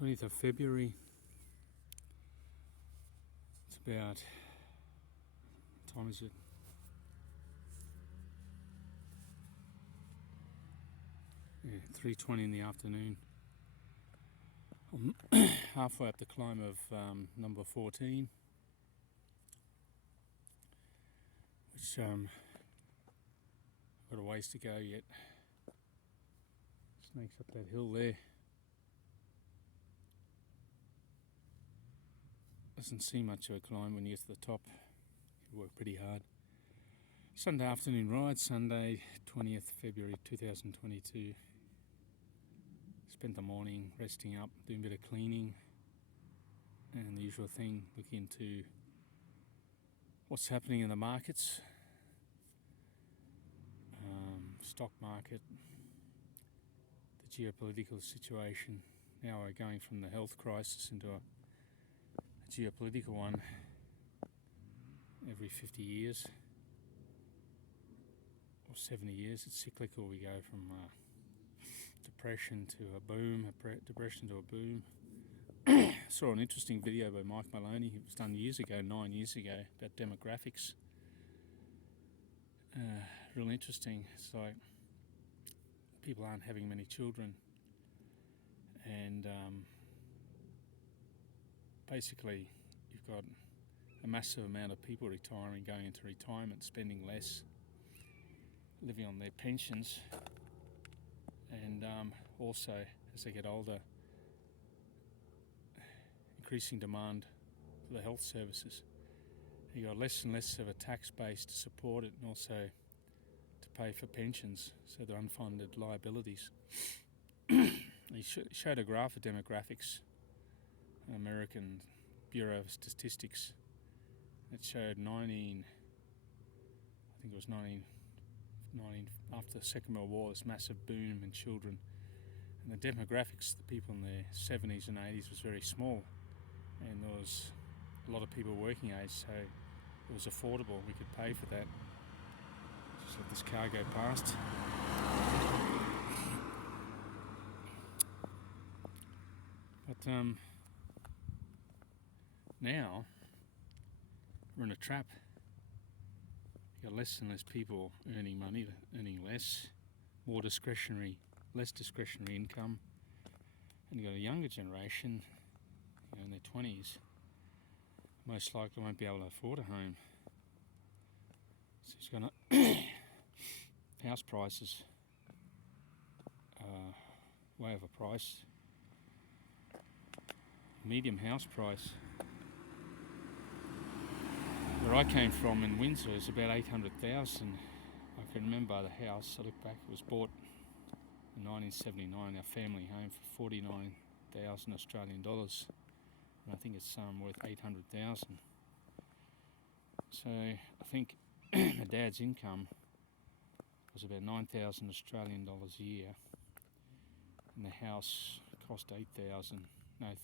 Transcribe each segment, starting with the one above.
20th of February. It's about, what time is it? Yeah, 3:20 in the afternoon. I'm halfway up the climb of number 14, which got a ways to go yet. Snakes up that hill there. Doesn't seem much of a climb when you get to the top. You work pretty hard. Sunday afternoon ride, Sunday 20th February 2022. Spent the morning resting up, doing a bit of cleaning and the usual thing, looking into what's happening in the markets, stock market, the geopolitical situation. Now we're going from the health crisis into a geopolitical one every 50 years or 70 years. It's cyclical. We go from depression to a boom, depression to a boom. Saw an interesting video by Mike Maloney. It was done 9 years ago, about demographics. Real interesting. It's like people aren't having many children, and basically you've got a massive amount of people retiring, going into retirement, spending less, living on their pensions, and also as they get older, increasing demand for the health services. You've got less and less of a tax base to support it, and also to pay for pensions, so they're unfunded liabilities. He showed a graph of demographics, American Bureau of Statistics. It showed 19, after the Second World War, this massive boom in children. And the demographics, the people in their 70s and 80s was very small. And there was a lot of people working age, so it was affordable. We could pay for that. Just let this car go past. But now we're in a trap. You've got less and less people earning money, earning less, less discretionary income, and you've got a younger generation, in their 20s, most likely won't be able to afford a home. So it's going to house prices way overpriced. Medium house price where I came from in Windsor is about 800,000. I can remember the house. I look back, it was bought in 1979, our family home, for 49,000 Australian dollars. I think it's worth 800,000. So I think my dad's income was about 9,000 Australian dollars a year, and the house cost 13,000 I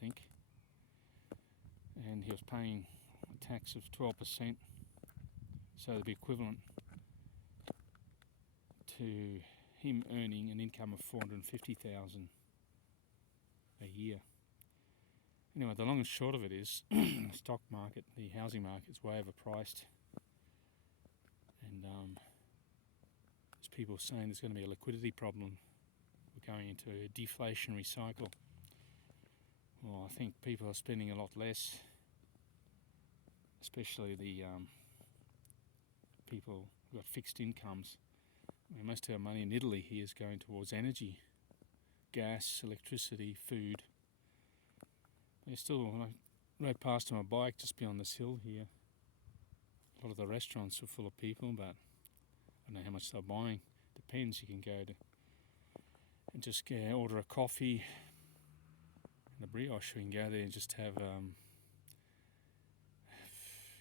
think, and he was paying a tax of 12%, so it'd be equivalent to him earning an income of 450,000 a year. Anyway, the long and short of it is, the stock market, the housing market is way overpriced, and there's people saying there's going to be a liquidity problem. We're going into a deflationary cycle. Well, I think people are spending a lot less, especially the people who've got fixed incomes. I mean, most of our money in Italy here is going towards energy, gas, electricity, food. When I rode past on my bike just beyond this hill here, a lot of the restaurants are full of people, but I don't know how much they're buying. Depends. You can go to and just order a coffee and a brioche. You can go there and just have you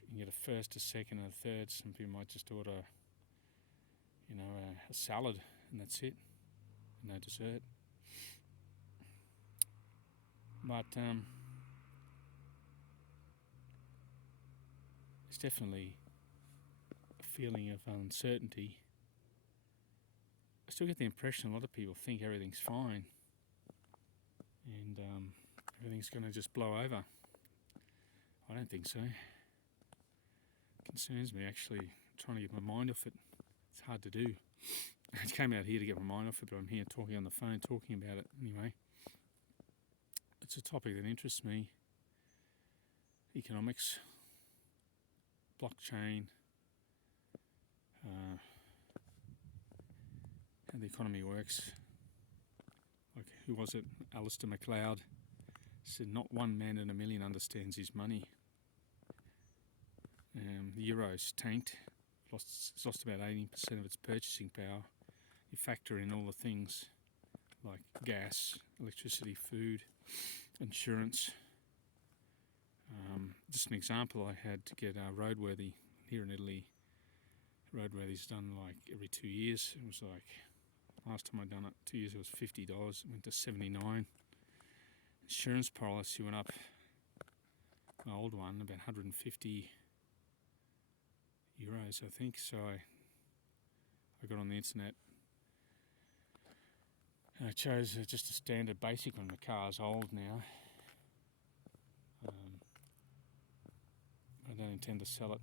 can get a first, a second, and a third. Some people might just order, a salad, and that's it. No dessert. But it's definitely a feeling of uncertainty. I still get the impression a lot of people think everything's fine. and everything's going to just blow over. I don't think so. It concerns me actually, trying to get my mind off it. It's hard to do. I came out here to get my mind off it, but I'm here talking on the phone, talking about it anyway. It's a topic that interests me. Economics, blockchain, how the economy works. Like, who was it? Alistair McLeod said not one man in a million understands his money. The euro's tanked, lost about 18% of its purchasing power. You factor in all the things like gas, electricity, food, insurance. Just an example, I had to get roadworthy here in Italy. Roadworthy's done like every 2 years. It was like, last time I'd done it, 2 years, it was $50. It went to $79. Insurance policy went up, my old one, about 150 euros, I think. So I got on the internet and I chose just a standard basic one. The car's old now. I don't intend to sell it.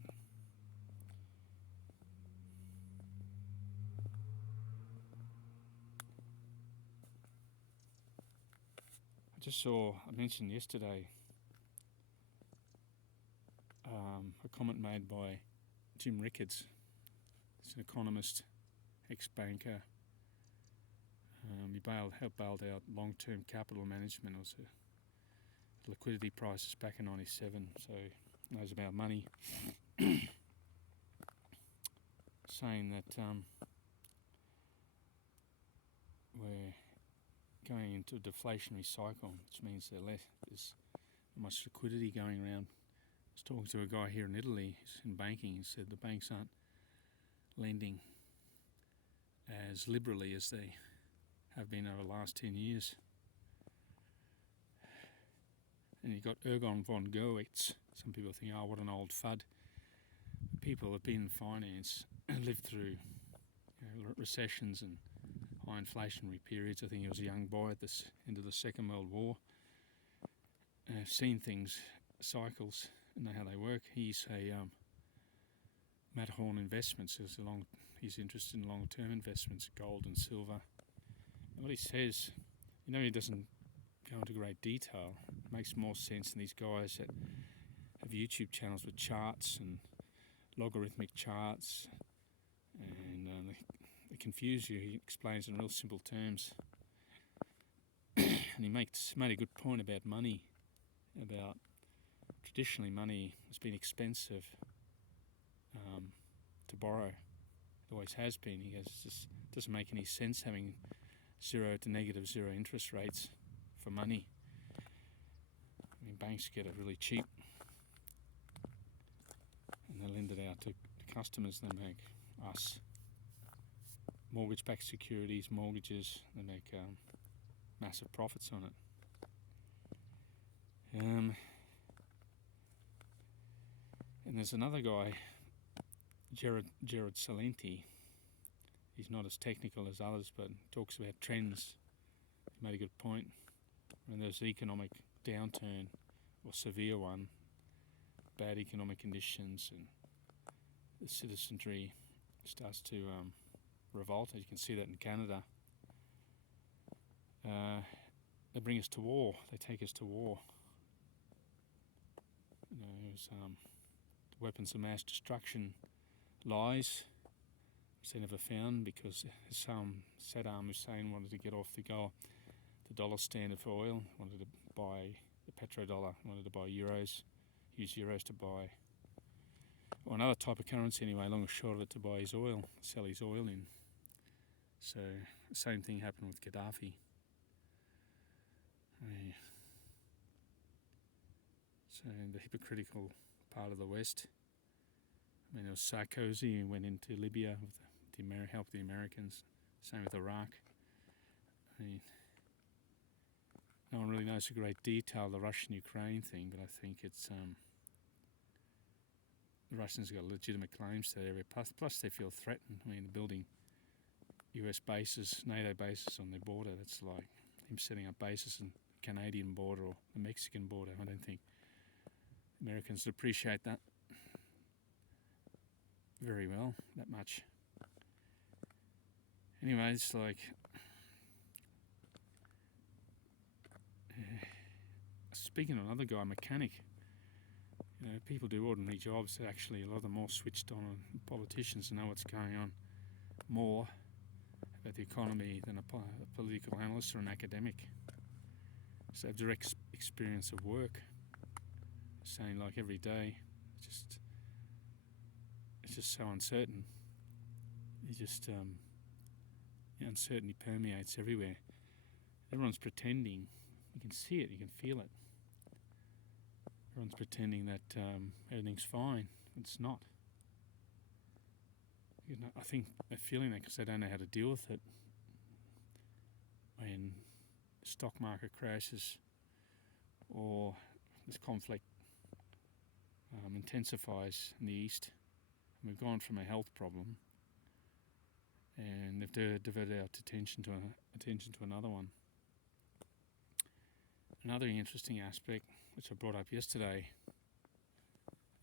I mentioned yesterday a comment made by Jim Rickards. He's an economist, ex-banker. He helped bailed out long-term capital management. It was liquidity prices back in '97, so he knows about money. Saying that we're going into a deflationary cycle, which means there's not much liquidity going around. I was talking to a guy here in Italy who's in banking. He said the banks aren't lending as liberally as they have been over the last 10 years. And you've got Ergon von Goetz. Some people think, oh, what an old fud. People have been in finance and lived through recessions and high inflationary periods. I think he was a young boy at the end of the Second World War. Seen things, cycles, and know how they work. He's a Matterhorn Investments. He's interested in long-term investments, gold and silver. And what he says, he doesn't go into great detail. It makes more sense than these guys that have YouTube channels with charts and logarithmic charts, and they confuse you. He explains in real simple terms. And he made a good point about money, about traditionally money has been expensive to borrow. It always has been. He goes, it just doesn't make any sense having 0 to -0 interest rates for money. I mean, banks get it really cheap and they lend it out to customers. They make us mortgage-backed securities, mortgages. They make massive profits on it. And there's another guy, Gerard Salenti. He's not as technical as others, but talks about trends. He made a good point. When there's an economic downturn, or severe one, bad economic conditions, and the citizenry starts to revolt. You can see that in Canada. They bring us to war. They take us to war. It was weapons of mass destruction lies, which they never found because Saddam Hussein wanted to get off the dollar standard for oil, wanted to buy the petrodollar, wanted to buy euros, use euros to buy, or another type of currency anyway, long and short of it, to buy his oil, sell his oil in. So the same thing happened with Gaddafi. So the hypocritical part of the West. I mean, there was Sarkozy who went into Libya with help the Americans. Same with Iraq. I mean, no one really knows in great detail the Russian-Ukraine thing, but I think it's the Russians have got legitimate claims to that area. Plus, they feel threatened. I mean, building US bases, NATO bases on their border. That's like him setting up bases in Canadian border or the Mexican border. I don't think Americans appreciate that very well, that much. Anyway, it's like speaking of another guy, mechanic. You know, people do ordinary jobs. Actually, a lot of them more switched on. Politicians know what's going on more about the economy than a political analyst or an academic. So they have direct experience of work. Saying like every day, it's just so uncertain. The uncertainty permeates everywhere. Everyone's pretending. You can see it. You can feel it. Everyone's pretending that everything's fine. It's not. You know, I think they're feeling that because they don't know how to deal with it. When the stock market crashes or this conflict intensifies in the East, and we've gone from a health problem, and they've diverted our attention to another one. Another interesting aspect, which I brought up yesterday,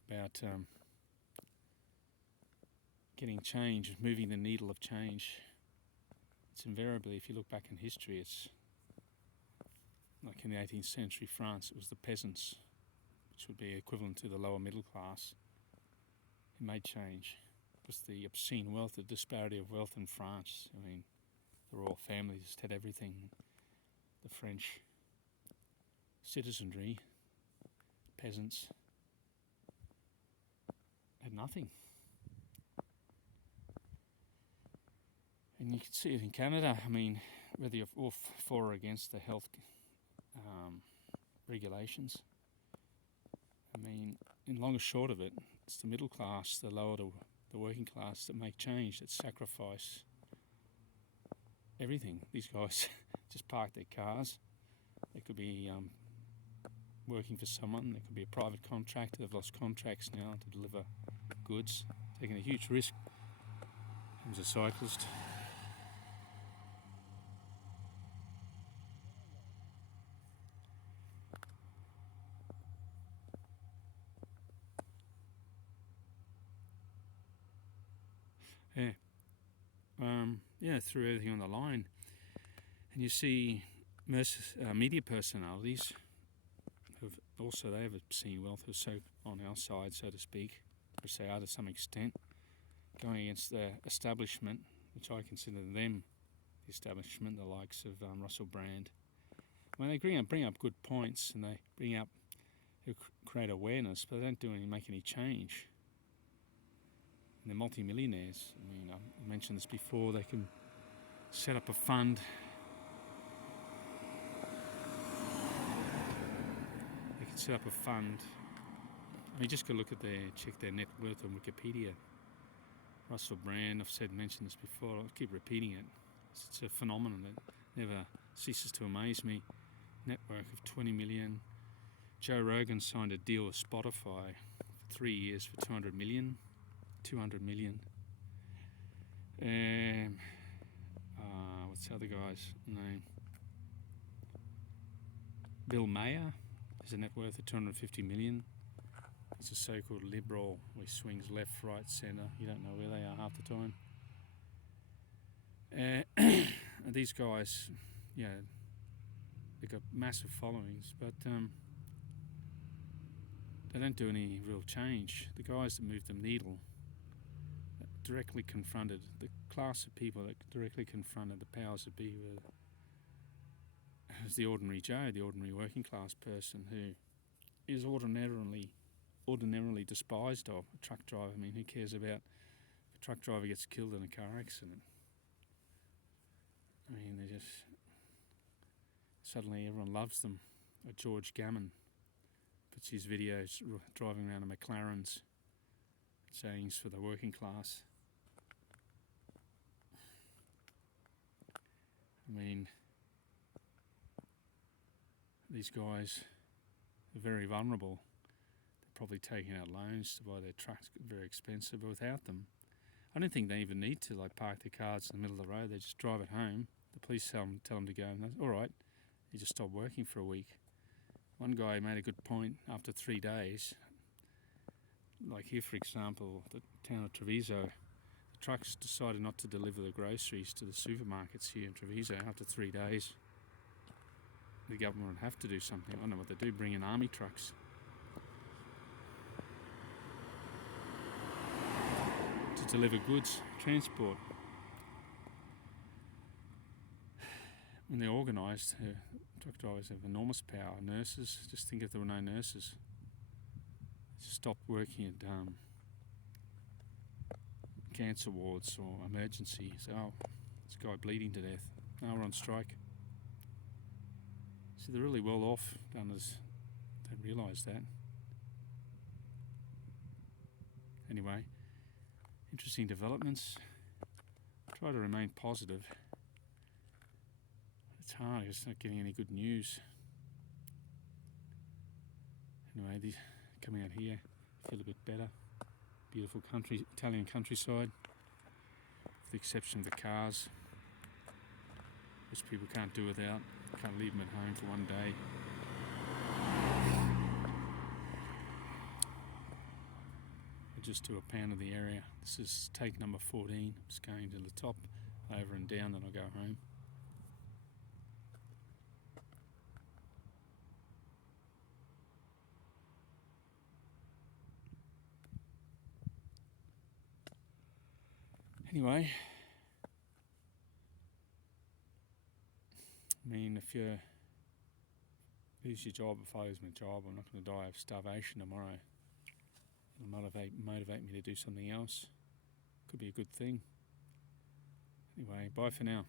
about getting change, moving the needle of change. It's invariably, if you look back in history, it's like in the 18th century France, it was the peasants, which would be equivalent to the lower middle class, who made change. It was the obscene wealth, the disparity of wealth in France. I mean, the royal family just had everything. The French citizenry, peasants, had nothing. And you can see it in Canada. I mean, whether you're for or against the health regulations, I mean, in long and short of it, it's the middle class, the lower the working class that make change, that sacrifice everything. These guys just park their cars. They could be working for someone. They could be a private contractor. They've lost contracts now to deliver goods, taking a huge risk. As a cyclist. Threw everything on the line. And you see media personalities who've also, they have obscene wealth, who are so on our side, so to speak, which they are to some extent, going against the establishment, which I consider them the establishment, the likes of Russell Brand. When they bring up good points and they create awareness, but they don't make any change. And they're multi-millionaires. I mean, I mentioned this before. They can set up a fund. They can set up a fund. I mean, just go check their net worth on Wikipedia. Russell Brand, mentioned this before. I'll keep repeating it. It's a phenomenon that never ceases to amaze me. Network of 20 million. Joe Rogan signed a deal with Spotify for 3 years for 200 million. What's the other guy's name? Bill Mayer has a net worth of 250 million. He's a so-called liberal, where he swings left, right, centre. You don't know where they are half the time. These guys, they've got massive followings, but they don't do any real change. The guys that move the needle directly confronted, the class of people that directly confronted the powers that be was the ordinary Joe, the ordinary working class person, who is ordinarily despised of. A truck driver, I mean, who cares about if a truck driver gets killed in a car accident? I mean, they just, suddenly everyone loves them. George Gammon puts his videos driving around in McLarens, saying he's for the working class. I mean, these guys are very vulnerable. They're probably taking out loans to buy their trucks, very expensive, but without them, I don't think they even need to park their cars in the middle of the road. They just drive it home. The police tell them to go, and all right, you just stop working for a week. One guy made a good point after 3 days. Like here, for example, the town of Treviso, the trucks decided not to deliver the groceries to the supermarkets here in Treviso after 3 days. The government would have to do something. I don't know what they do, bring in army trucks. To deliver goods, transport. When they're organised, truck drivers have enormous power. Nurses, just think if there were no nurses. Just stop working at cancer wards or emergency. So, oh, this guy bleeding to death. Now we're on strike. So they're really well off, don't realise that. Anyway, interesting developments. Try to remain positive. It's hard, it's not getting any good news. Anyway, coming out here, feel a bit better. Beautiful country, Italian countryside, with the exception of the cars, which people can't do without. Can't leave them at home for one day. I'll just do a pan of the area. This is take number 14. I'm just going to the top, over and down, then I'll go home. Anyway, I mean, if you lose your job, if I lose my job, I'm not going to die of starvation tomorrow. It'll motivate me to do something else. Could be a good thing. Anyway, bye for now.